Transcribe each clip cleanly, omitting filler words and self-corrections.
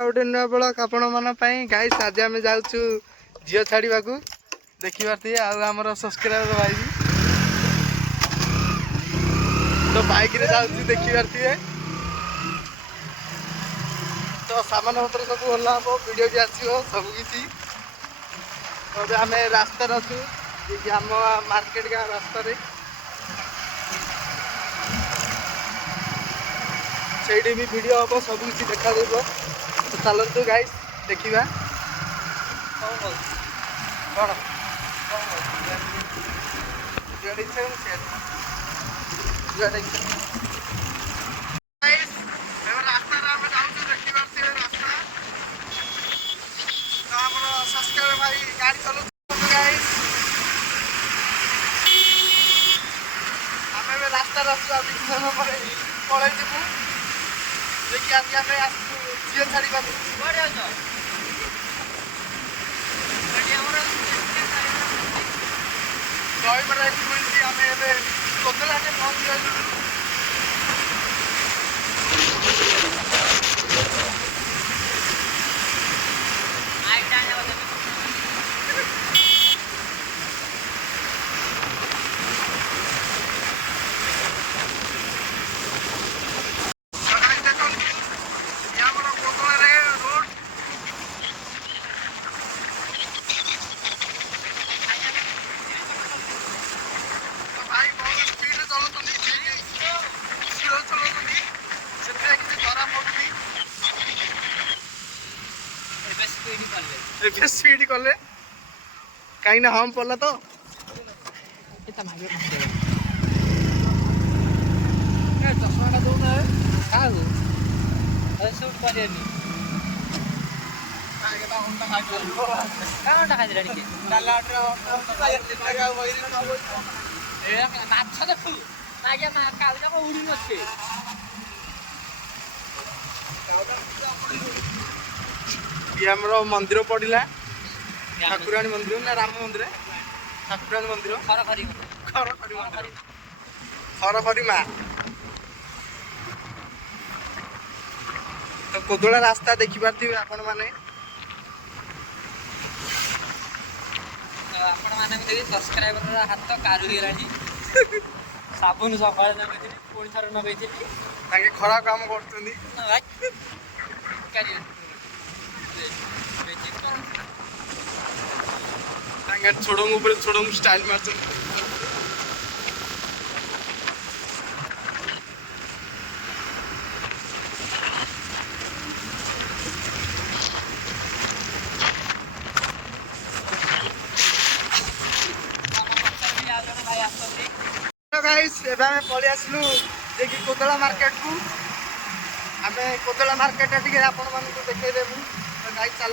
गोटे नुआ ब्लॉग आपण मन गाइस आज आम जाऊँ झील छाड़ा देखी पारे आमर सब्सक्राइबर भाई भी तो बाइक रे जाऊँ देखी पारे तो सामान पत्र सब भल हम वीडियो भी आसो सबकि तो आम रास्तार अच्छु आम मार्केट गाँव रास्त से भी वीडियो हम सबकि देखा तो चलतु गाइस देखा कौन भाई गाड़ी चलो गाइस आम रास्ता पलि जीवु देखिए आज आम झील छाड़ा दहीबरा मिलती आम ए कोदला पहुँची स्पीड कले कहीं ना हम पड़ला तो चश्मा दौना आमर मंदिर पड़ा ठाकुराणी मंदिर ना राम मंदिर ठाकुराणी मंदिर खरखरी माँ तो कोदला रास्ता देखी पारे आपण मैंने सब्सक्राइबर हाथ कारू साबुन सकाल नगे पुणी थर नगे खराब काम कर छोड़ू छोड़ू स्टाइल मार गाइस पलि आसलु जे कि कोदला मार्केट को आम कोदला मार्केट टे आपण मान देखदेबू तो गाइस चल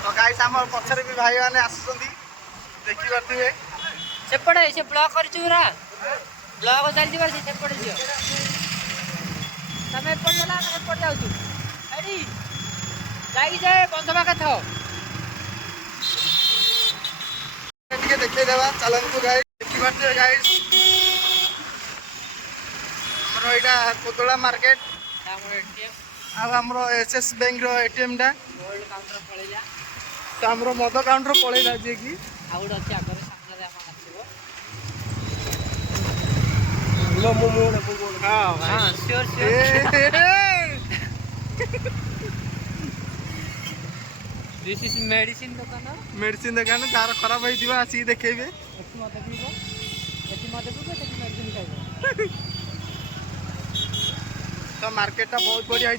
तो गाइस आम पछरे भी भाई मैंने आसुँच देखी पारे सेपटे से ब्लॉक कर ब्लॉक चलती सेपटे झील तुम एपट जाऊ जाए बंध पाखे था देखा चलतु गाइस देखी पारे गाइस यहाँ कोदला मार्केट आमर एसएस बैंक एटीएम टा तो आमर मद काउंटर पलैला जी की दिस इज मेडिसिन दुकान कार खराब हो आसिक देखेबे तो मार्केट बहुत बढ़िया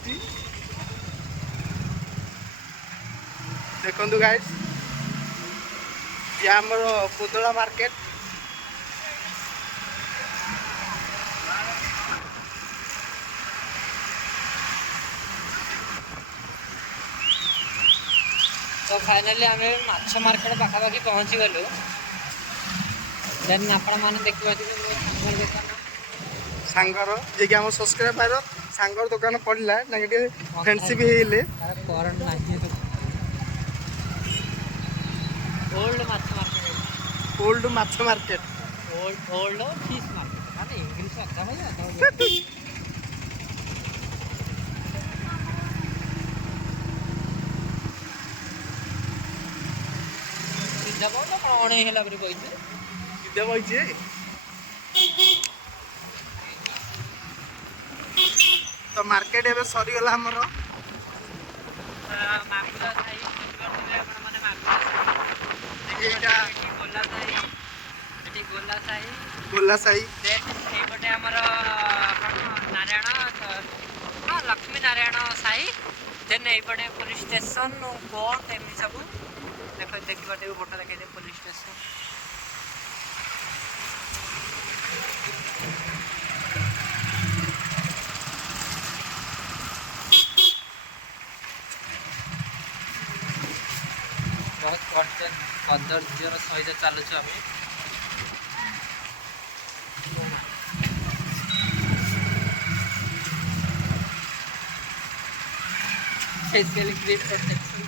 देखु गाइस या आमर कोदला मार्केट तो फाइनली आम माछ मार्केट पाखापाखि पहुँची गलु देन आपण मैंने देखा सांगर जे कि आम सब्सक्राइबर सांगर दुकान पड़ा ना फ्रेंडशिप हेले ओल्ड माछ मार्केट ଓଲ୍ଡ ମାଛ ମାର୍କେଟ। ଓଲ୍ଡ ଫିସ୍ ମାର୍କେଟ ମାନେ ଇଂଲିଶ ଅଧା ଭାଇ ଅଧା ସିଧା କହୁଛ କଣ ଅଣେଇ ହେଲା ପରେ କହିଛି ସିଧା ବଇଛି ତ ମାର୍କେଟ ଏବେ ସରିଗଲା ଆମର। ମାଗୁର ସାହି ବୁଝିପାରୁଥିବେ ଆପଣମାନେ ମାଗୁର ଏଇଟା ଗୋଲା ସାହି ଏଠି ଗୋଲା ସାହି ଗୋଲା ସାହି ଦେନ୍ ଏଇପଟେ ଆମର କ'ଣ ନାରାୟଣ ହଁ ଲକ୍ଷ୍ମୀ ନାରାୟଣ ସାହି ଦେନ୍ ଏଇପଟେ ପୋଲିସ ଷ୍ଟେସନ କୋର୍ଟ ଏମିତି ସବୁ ଦେଖିପାରୁଥିବେ ଫଟୋ ଦେଖେଇଦେବେ ପୋଲିସ ଷ୍ଟେସନ। ବହୁତ କଦର୍ଯ୍ୟର ସହିତ ଚାଲୁଛୁ ଆମେ। ଫେସିଆଲି କ୍ରିଏଟ୍ ପ୍ରୋଟେକ୍ସନ୍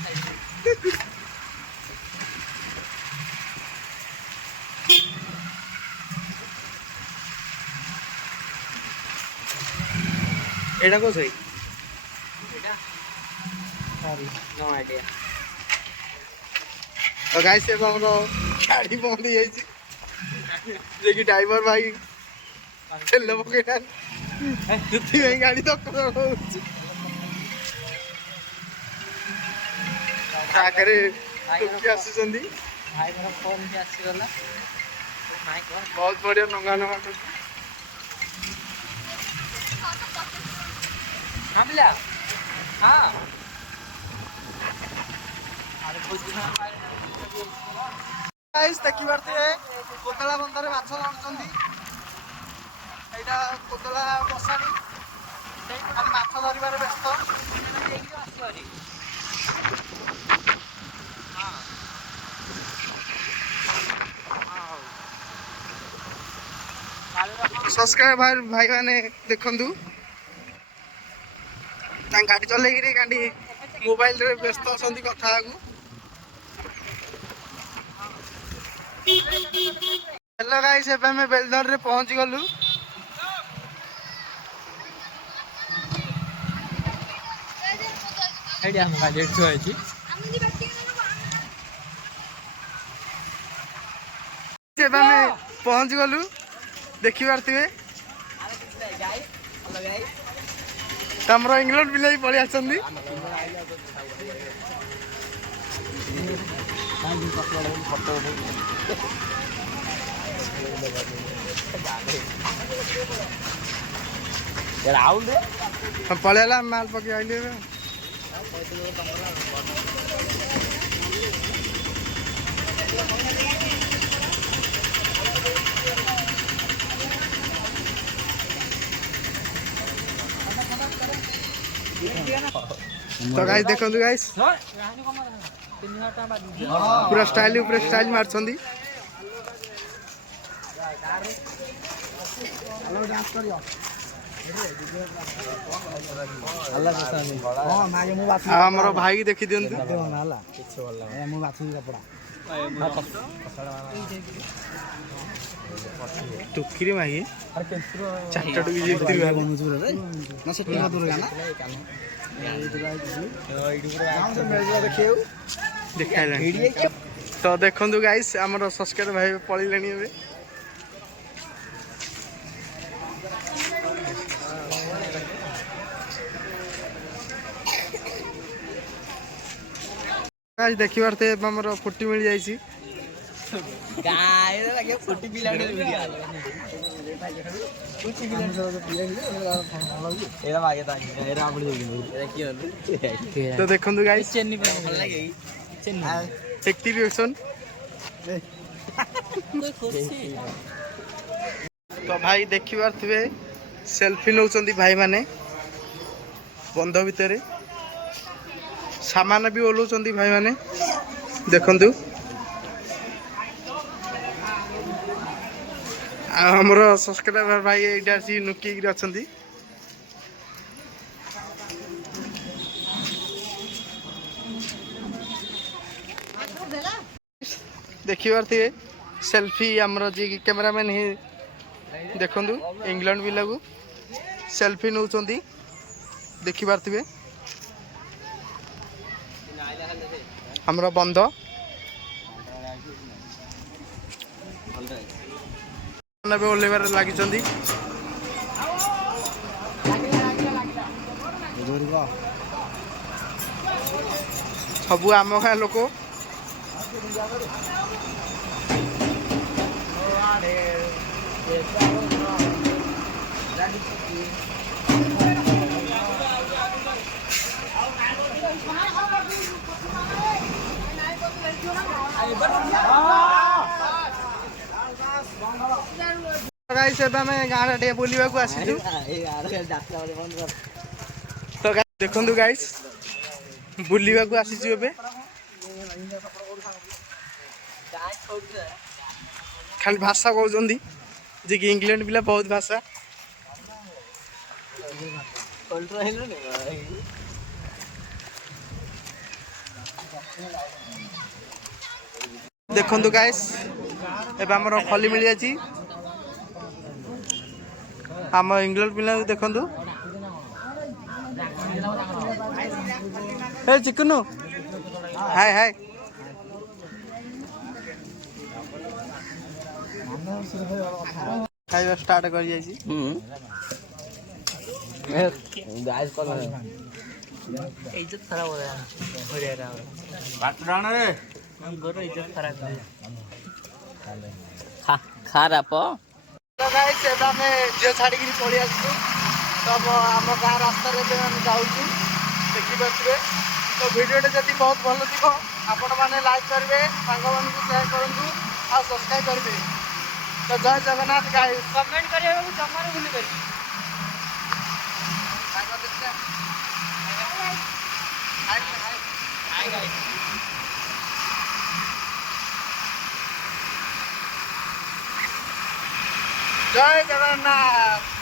ଏଇଟା କୋଉ ସାହି? ଏଇଟା ସରି ନୋ ଆଇଡ଼ିଆ। ତ ଗାଇସ୍ ଏବେ ଆମର ଗାଡ଼ି ବନ୍ଦ ହେଇଯାଇଛି ଯେ କି ଡ୍ରାଇଭର ଭାଇ ତେଲ ପକେଇନାହାନ୍ତି ସେଥିପାଇଁ ଗାଡ଼ି ଧକ୍କା ହଉଛି। ଆଗରେ ଟୋକି ଆସୁଛନ୍ତି ଭାଇଙ୍କର ଫୋନ୍ ବି ଆସିଗଲା ଭାଇ କହ ବହୁତ ବଢିଆ ନଙ୍ଗା ନଙ୍ଗା ଟୋକି। हाँ बिल्ला हाँ अरे कुछ ଗାଇସ୍ ଦେଖିପାରୁଥିବେ କୋଦଳା ବନ୍ଧରେ ମାଛ ଧରୁଛନ୍ତି। ଏଇଟା କୋଦଳା ବସାଣି ଖାଲି ମାଛ ଧରିବାରେ ବ୍ୟସ୍ତ। ସବସ୍କ୍ରାଇବ ଭାଇ ମାନେ ଦେଖନ୍ତୁ ତାଙ୍କ ଗାଡ଼ି ଚଲେଇକିରି ଗାଡ଼ି ମୋବାଇଲରେ ବ୍ୟସ୍ତ ଅଛନ୍ତି କଥା ହେବାକୁ। ହ୍ୟାଲୋ ଗାଇସ୍ ଏବେ ଆମେ ବେଲଦରରେ ପହଞ୍ଚି ଗଲୁ। ଏଇଠି ଆମ ଗାଡ଼ି ଏଠି ଥୁଆ ହେଇଛି। ଏବେ ଆମେ ପହଞ୍ଚି ଗଲୁ ଦେଖିପାରୁଥିବେ ଆମର ଇଂଲଣ୍ଡ ପିଲା ବି ପଳେଇ ଆସିଛନ୍ତି। ପଳେଇଲା ମାଲ ପକେଇ ଆଇଲି ଏବେ। तो गाइस देखंतु गाइस पूरा स्टाइल मारछंदी। हमर भाई की देखि दियंतु टुकिरी मागी चारटा टुकी जितरी ना से टिना दूर गाना देखाइला तो देखंतु गाइस हमर सब्सक्राइबर भाई पळिलेनी एबे। गाइस देखि पारते हमर फुटी मिल जाईची गाय लगे फुटी पिला तो देखंतु गाइस चेन्नी भल लागे एक्टिवेशन तो भाई देखि पारथिबे सेल्फी नउचंदी भाई माने बंध भितरे सामान भी ओलौचंदी भाई माने देखंतु। हमर सब्सक्राइबर भाई एटा सी नुकी अछंती। देखि पारथिबे सेल्फी आमर जी कैमरामैन ही देखु इंग्लैंड पिला को सेल्फी नौ देखी पारे आमर बंध ओल्लैबार लगी सबू आम गाँ लोक गाइस गाँव टे बुलवा को आसी तो देखु गाइस बुलवा को आसी खाली भाषा कहते जे कि इंग्लैंड पिला बहुत भाषा देखु गाइस एबे हमर खली मिल जाची आम इंग्लैंड पिला देखु ए चिकनु हाय हाय खाଇବା स्टार्ट कर जाइए इज्जत खराब हो रहा है इज्जत खराब खराब तो गाइस एबे हमें झील छाड़ी पड़ी आसु तो आम गाँ रास्ता जाऊँ देखी पारे तो वीडियो जब बहुत भल थी आपण मैंने लाइक करेंगे सांग मान सेयार करूँ आ सब्सक्राइब करेंगे तो जय जगन्नाथ गाइस कमेंट करिए जमा भूल कर जय जगन्नाथ।